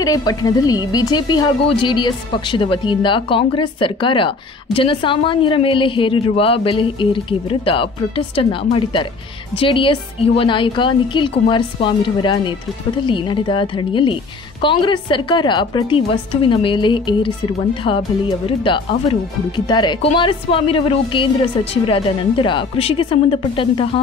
ಚಳ್ಳಕೆರೆ ಪಟ್ಟಣದಲ್ಲಿ ಬಿಜೆಪಿ ಹಾಗೂ ಜೆಡಿಎಸ್ ಪಕ್ಷದ ವತಿಯಿಂದ ಕಾಂಗ್ರೆಸ್ ಸರ್ಕಾರ ಜನಸಾಮಾನ್ಯರ ಮೇಲೆ ಹೇರಿರುವ ಬೆಲೆ ಏರಿಕೆ ವಿರುದ್ಧ ಪ್ರೊಟೆಸ್ಟ್ ಅನ್ನು ಮಾಡಿದ್ದಾರೆ. ಜೆಡಿಎಸ್ ಯುವ ನಾಯಕ ನಿಖಿಲ್ ಕುಮಾರಸ್ವಾಮಿರವರ ನೇತೃತ್ವದಲ್ಲಿ ನಡೆದ ಧರಣಿಯಲ್ಲಿ ಕಾಂಗ್ರೆಸ್ ಸರ್ಕಾರ ಪ್ರತಿ ವಸ್ತುವಿನ ಮೇಲೆ ಏರಿಸಿರುವಂತಹ ಬೆಲೆಯ ವಿರುದ್ಧ ಅವರು ಗುಡುಗಿದ್ದಾರೆ. ಕುಮಾರಸ್ವಾಮಿರವರು ಕೇಂದ್ರ ಸಚಿವರಾದ ನಂತರ ಕೃಷಿಗೆ ಸಂಬಂಧಪಟ್ಟಂತಹ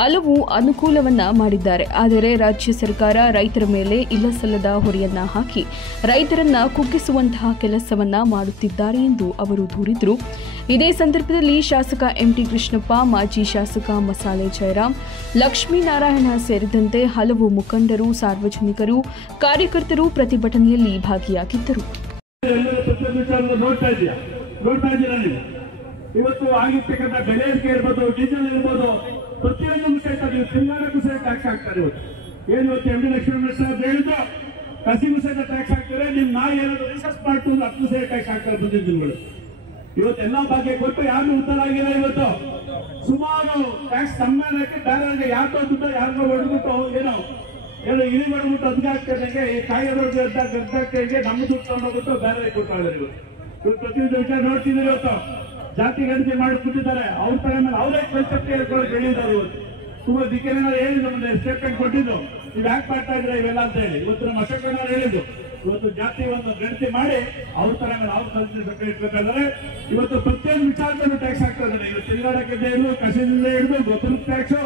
ಹಲವು ಅನುಕೂಲವನ್ನ ಮಾಡಿದ್ದಾರೆ. ಆದರೆ ರಾಜ್ಯ ಸರ್ಕಾರ ರೈತರ ಮೇಲೆ ಇಲ್ಲಸಲ್ಲದ ಹೊರೆಯನ್ನ ಹಾಕಿ ರೈತರನ್ನ ಕುಗ್ಗಿಸುವಂತಹ ಕೆಲಸವನ್ನ ಮಾಡುತ್ತಿದ್ದಾರೆ ಎಂದು ಅವರು ದೂರಿದರು. ಇದೇ ಸಂದರ್ಭದಲ್ಲಿ ಶಾಸಕ ಎಂಟಿ ಕೃಷ್ಣಪ್ಪ, ಮಾಜಿ ಶಾಸಕ ಮಸಾಲೆ ಜಯರಾಮ್, ಲಕ್ಷ್ಮೀನಾರಾಯಣ ಸೇರಿದಂತೆ ಹಲವು ಮುಖಂಡರು, ಸಾರ್ವಜನಿಕರು, ಕಾರ್ಯಕರ್ತರು ಪ್ರತಿಭಟನೆಯಲ್ಲಿ ಭಾಗಿಯಾಗಿದ್ದರು. ಇವತ್ತು ಆಗಿರ್ತಕ್ಕಂಥ ಬೆಲೆ ಏರಿಕೆ ಇರ್ಬೋದು, ಡೀಸೆಲ್ ಇರ್ಬೋದು, ಪ್ರತಿಯೊಂದು ಸಹಿತ ನೀವು ಸಿಂಗಾರಕ್ಕೂ ಸಹ ಟ್ಯಾಕ್ಸ್ ಹಾಕ್ತಾರೆ. ಏನು ಇವತ್ತು ಎಂ ಡಿ ಲಕ್ಷ್ಮೀ ಸಾಹೇಬ್ ಹೇಳಿದ್ರು, ಕಸಿಗೂ ಸಹಿತ ಟ್ಯಾಕ್ಸ್ ಹಾಕ್ತಾರೆ. ನಿಮ್ ನಾಯಿ ಏನಾದ್ರು ರಿಸರ್ಚ್ ಮಾಡ್ಕೊಂಡು ಅದಕ್ಕೂ ಸಹ ಟ್ಯಾಕ್ಸ್ ಹಾಕ್ತಾರೆ. ಮುಂದಿನ ದಿನಗಳು ಇವತ್ತೆಲ್ಲ ಭಾಗ್ಯ ಕೊಟ್ಟು ಯಾರು ಉತ್ತರ ಆಗಿಲ್ಲ. ಇವತ್ತು ಸುಮಾರು ಟ್ಯಾಕ್ಸ್ ಕಮ್ಮಿ ಹಾಕಿ ಬೇರೆ ಯಾಕೋ ದುಡ್ಡು ಯಾರಿಗೋ ಹೊಡೆದ್ಬಿಟ್ಟು ಏನೋ ಇಳಿ ಹೊಡೆದ್ಬಿಟ್ಟು ಅದಕ್ಕೆ ಆಗ್ತದೆ. ಈ ಕಾಯಿರೋದು ಗದ್ದಾಗ್ತದೆ, ನಮ್ಮ ದುಡ್ಡು ತಗೊಂಡೋಗ್ಬಿಟ್ಟು ಬೇರೆ ಕೊಡ್ತಾರೆ. ಇವತ್ತು ಪ್ರತಿಯೊಂದು ವಿಚಾರ ನೋಡ್ತಿದ್ದೀರಿ. ಇವತ್ತು ಜಾತಿ ಗಣತಿ ಮಾಡಿಬಿಟ್ಟಿದ್ದಾರೆ. ಅವ್ರ ತರ ಮೇಲೆ ಅವರೇ ಕಲ್ಚರ್ ಬೆಳೆದಿದ್ದಾರೆ. ಇವತ್ತು ಸುಮಾರು ದಿಕ್ಕೇನಾದ್ರು ಹೇಳಿದ್ರು, ನಮ್ಗೆ ಸ್ಟೇಟ್ಮೆಂಟ್ ಕೊಟ್ಟಿದ್ದು, ನೀವು ಯಾಕೆ ಮಾಡ್ತಾ ಇದ್ರೆ ಇವೆಲ್ಲ ಅಂತ ಹೇಳಿ. ಇವತ್ತು ನಮ್ಮ ಅಶೋಕನಾರು ಹೇಳಿದ್ದು, ಇವತ್ತು ಜಾತಿ ಒಂದು ಗಣತಿ ಮಾಡಿ ಅವ್ರ ತರ ಮೇಲೆ ಅವ್ರು ಕಲ್ಚರ್ ಇಟ್ಬೇಕಾದ್ರೆ ಇವತ್ತು ಪ್ರತಿಯೊಂದು ವಿಚಾರದಲ್ಲೂ ಟ್ಯಾಕ್ಸ್ ಆಗ್ತಾ ಇದ್ದಾರೆ. ಇವತ್ತು ತಿರುಗಾಡಕ್ಕೆ ಹಿಡಿದು, ಕಸದಿಂದ ಹಿಡಿದು, ಗೊಬ್ಬರ ಟ್ಯಾಕ್ಸ್,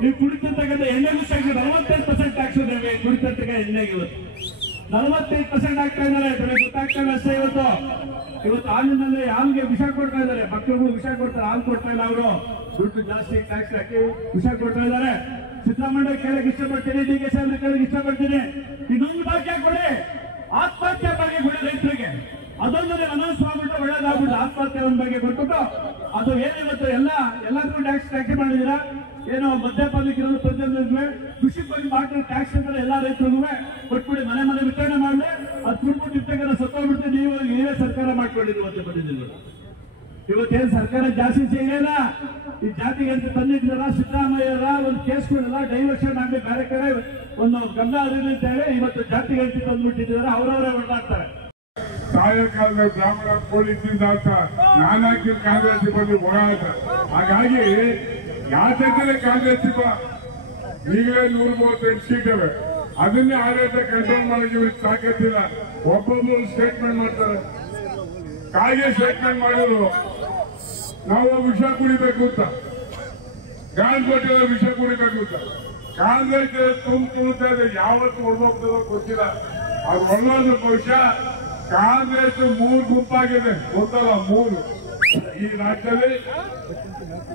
ನೀವು ಕುಡಿತಕ್ಕಂಥ ಎಣ್ಣೆಗೂ ಟ್ಯಾಕ್ಸ್ 48% ಟ್ಯಾಕ್ಸ್ ಇದೆ. ಕುಡಿತಕ್ಕ ಎಣ್ಣೆಗೆ ಇವತ್ತು 48% ಆಗ್ತಾ ಇದ್ದಾರೆ. ಬೆಳೆ ಗೊತ್ತಾಗ್ತಾ ಇಲ್ಲ ಅಷ್ಟೇ. ಇವತ್ತು ಹಾಲಿನಲ್ಲಿ ಹಾಲಿಗೆ ವಿಷ ಕೊಡ್ತಾ ಇದ್ದಾರೆ. ಮಕ್ಕಳಿಗೂ ವಿಷ ಕೊಡ್ತಾರೆ, ಹಾಲು ಕೊಡ್ತಾ ಇಲ್ಲ. ಅವರು ದುಡ್ಡು ಜಾಸ್ತಿ ಟ್ಯಾಕ್ಸ್ ಹಾಕಿ ವಿಷ ಕೊಡ್ತಾ ಇದ್ದಾರೆ. ಸಿದ್ದರಾಮಯ್ಯ ಕೇಳಕ್ ಇಷ್ಟಪಡ್ತೀನಿ, ಡಿ ಕೆ ಸಾಹೇಬ್ ಕೇಳಕ್ ಇಷ್ಟಪಡ್ತೀನಿ, ಇನ್ನೊಂದು ಭಾಗ್ಯ ಕೊಡಿ, ಆತ್ಮಹತ್ಯೆ ಬಗ್ಗೆ ಕೊಡಿ ರೈತರಿಗೆ. ಅದೊಂದು ಅನೌನ್ಸ್ ಮಾಡ್ಬಿಟ್ಟು ಒಳ್ಳೇದಾಗ್ಬಿಟ್ಟು ಆತ್ಮಹತ್ಯೆ ಒಂದ್ ಬಗ್ಗೆ ಕೊಟ್ಬಿಟ್ಟು ಅದು ಏನಿವತ್ತು ಎಲ್ಲದಕ್ಕೂ ಟ್ಯಾಕ್ಸ್ ಮಾಡಿದೀರಾ. ಏನೋ ಮದ್ಯಪಾನಿಕಿರೋದು ಪ್ರತಿಯೊಂದು ಕೃಷಿ ಬಗ್ಗೆ ಮಾಡಿರೋ ಟ್ಯಾಕ್ಸ್ ಅಂತ ಎಲ್ಲ ರೈತರಿಗೂ ಕೊಟ್ಬಿಡಿ, ಮನೆ ಮನೆ ವಿತರಣೆ ಮಾಡಿ ಅದು ಕುಡ್ಬಿಟ್ಟು ಇರ್ತಕ್ಕಂಥ ಸತ್ತೋಗ್ಬಿಟ್ಟು ನೀವೇ ಸರ್ಕಾರ ಮಾಡ್ಕೊಂಡಿರುವಂತೆ ಬಂದಿದ್ದೀವಿ. ಇವತ್ತೇನು ಸರ್ಕಾರ ಜಾಸ್ತಿ ಸಿಗಲಿಲ್ಲ. ಈ ಜಾತಿಗೆ ಅಂತ ತಂದಿದ್ದೀರ ಸಿದ್ದರಾಮಯ್ಯರ ಒಂದು ಕೇಸ್ಗಳಲ್ಲ ಡೈವರ್ಷನ್ ಆಗಿ ಬೇರೆ ಕಡೆ ಒಂದು ಗಮನ ಹರಿಲಿ ಅಂತ ಹೇಳಿ ಇವತ್ತು ಜಾತಿಗೆ ಅಂತ ತಂದ್ಬಿಟ್ಟಿದ್ದಾರೆ. ಅವರವರೇ ಹೊರಟಾಡ್ತಾರೆ. ಸಾಯಂಕಾಲದ ಬ್ರಾಹ್ಮಣ ಪೊಲೀಸಿಂದ ಅಂತ ನಾನಾಕಿ ಕಾಂಗ್ರೆಸ್ ಬಂದು ಹೋರಾಟ. ಹಾಗಾಗಿ ಯಾತಂದ್ರೆ ಕಾಂಗ್ರೆಸ್ ಈಗಲೇ 138 ಸೀಟ್ ಇವೆ. ಅದನ್ನೇ ಆಡಳಿತ ಕಂಟ್ರೋಲ್ ಮಾಡಕ್ಕೆ ಇವ್ರಿಗೆ ತಾಕತ್ತಿಲ್ಲ. ಒಬ್ಬೊಬ್ಬರು ಸ್ಟೇಟ್ಮೆಂಟ್ ಮಾಡ್ತಾರೆ. ಕಾಗೆ ಸ್ಟೇಟ್ಮೆಂಟ್ ಮಾಡಿದ್ರು, ನಾವು ವಿಷ ಕುಡಿಬೇಕು ಅಂತ, ಗಾಂಧಿ ವಿಷ ಕುಡಿಬೇಕು ಅಂತ. ಕಾಂಗ್ರೆಸ್ ತುಳ್ತಾ ಇದೆ, ಯಾವತ್ತು ಹೊರದೋಗ್ತದೋ ಗೊತ್ತಿಲ್ಲ. ಅದು ಒಳ್ಳೋದು ಭವಿಷ್ಯ. ಕಾಂಗ್ರೆಸ್ 3 ಗುಂಪಾಗಿದೆ, ಗೊತ್ತಲ್ಲ 3. ಈ ರಾಜ್ಯದಲ್ಲಿ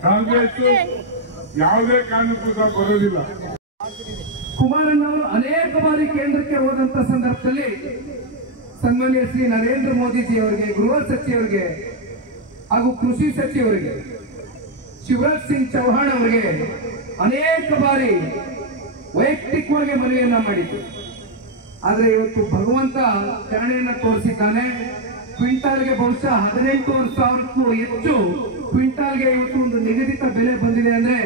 ಕಾಂಗ್ರೆಸ್ ಯಾವುದೇ ಕಾರಣಕ್ಕೂ ಸಹ ಬರೋದಿಲ್ಲ. ಕುಮಾರಣ್ಣವರು ಅನೇಕ ಬಾರಿ ಕೇಂದ್ರಕ್ಕೆ ಹೋದಂತ ಸಂದರ್ಭದಲ್ಲಿ ಸನ್ಮಾನ್ಯ ಶ್ರೀ ನರೇಂದ್ರ ಮೋದಿಜಿ ಅವರಿಗೆ, ಗೃಹ ಸಚಿವರಿಗೆ ಹಾಗೂ ಕೃಷಿ ಸಚಿವರಿಗೆ, ಶಿವರಾಜ್ ಸಿಂಗ್ ಚೌಹಾಣ್ ಅವರಿಗೆ ಅನೇಕ ಬಾರಿ ವೈಯಕ್ತಿಕವಾಗಿ ಮನವಿಯನ್ನ ಮಾಡಿದ್ರು. ಆದ್ರೆ ಇವತ್ತು ಭಗವಂತ ಕರುಣೆಯನ್ನ ತೋರಿಸಿದ್ದಾನೆ. ಕ್ವಿಂಟಾಲ್ಗೆ ಬಹುಶಃ 18,000ಕ್ಕೂ ಹೆಚ್ಚು ಕ್ವಿಂಟಾಲ್ಗೆ ಇವತ್ತು ಒಂದು ನಿಗದಿತ ಬೆಲೆ ಬಂದಿದೆ ಅಂದ್ರೆ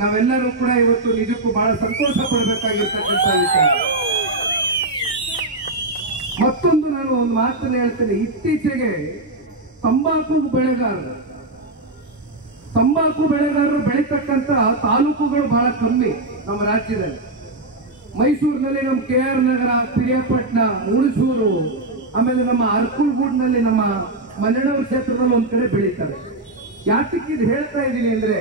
ನಾವೆಲ್ಲರೂ ಕೂಡ ಇವತ್ತು ನಿಜಕ್ಕೂ ಬಹಳ ಸಂತೋಷ ಪಡಬೇಕಾಗಿರ್ತಕ್ಕಂಥ ವಿಚಾರ. ಮತ್ತೊಂದು ನಾನು ಒಂದು ಮಾತನ್ನು ಹೇಳ್ತೇನೆ. ಇತ್ತೀಚೆಗೆ ತಂಬಾಕು ಬೆಳೆಗಾರರು ಬೆಳೀತಕ್ಕಂಥ ತಾಲೂಕುಗಳು ಬಹಳ ಕಮ್ಮಿ ನಮ್ಮ ರಾಜ್ಯದಲ್ಲಿ. ಮೈಸೂರಿನಲ್ಲಿ ನಮ್ಮ KR ನಗರ, ಪಿರಿಯಾಪಟ್ಟಣ, ಹುಣಸೂರು, ಆಮೇಲೆ ನಮ್ಮ ಅರ್ಕುಲ್ಗೂಡ್ನಲ್ಲಿ ನಮ್ಮ ಮಲೆನಾಡು ಕ್ಷೇತ್ರದಲ್ಲಿ ಒಂದ್ ಕಡೆ ಬೆಳೀತಾರೆ. ಯಾತಕ್ಕೆ ಇದು ಹೇಳ್ತಾ ಇದ್ದೀನಿ ಅಂದ್ರೆ,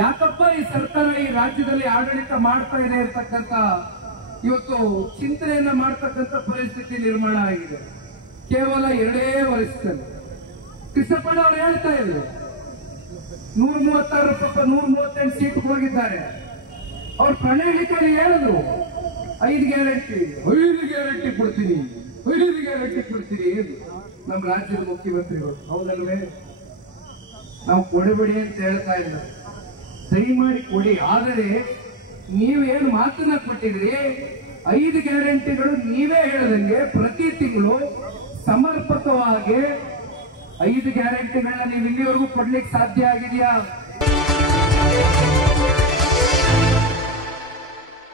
ಯಾಕಪ್ಪ ಈ ಸರ್ಕಾರ ಈ ರಾಜ್ಯದಲ್ಲಿ ಆಡಳಿತ ಮಾಡ್ತಾ ಇದೆ ಅಂತಕ್ಕಂಥ ಇವತ್ತು ಚಿಂತನೆಯನ್ನ ಮಾಡ್ತಕ್ಕಂಥ ಪರಿಸ್ಥಿತಿ ನಿರ್ಮಾಣ ಆಗಿದೆ. ಕೇವಲ 2 ವರ್ಷದಲ್ಲಿ ಕೃಷ್ಣಪ್ಪಣ್ಣ ಅವರು ಹೇಳ್ತಾ ಇದ್ರು 136 138 ಸೀಟ್ ಹೋಗಿದ್ದಾರೆ. ಅವ್ರ ಪ್ರಣಾಳಿಕೆಯಲ್ಲಿ ಹೇಳಿದ್ರು 5 ಗ್ಯಾರಂಟಿ ಕೊಡ್ತೀನಿ ನಮ್ಮ ರಾಜ್ಯದ ಮುಖ್ಯಮಂತ್ರಿಗಳು. ಹೌದಲ್ವೇ? ನಾವು ಕೊಡಬೇಡಿ ಅಂತ ಹೇಳ್ತಾ ಇಲ್ಲ, ದಯಮಾಡಿ ಕೊಡಿ. ಆದರೆ ನೀವೇನು ಮಾತನ್ನ ಕೊಟ್ಟಿದ್ರಿ, 5 ಗ್ಯಾರಂಟಿಗಳು ನೀವೇ ಹೇಳದಂಗೆ ಪ್ರತಿ ತಿಂಗಳು ಸಮರ್ಪಕವಾಗಿ 5 ಗ್ಯಾರಂಟಿಗಳನ್ನ ನೀವು ಇಲ್ಲಿವರೆಗೂ ಕೊಡ್ಲಿಕ್ಕೆ ಸಾಧ್ಯ ಆಗಿದೆಯಾ?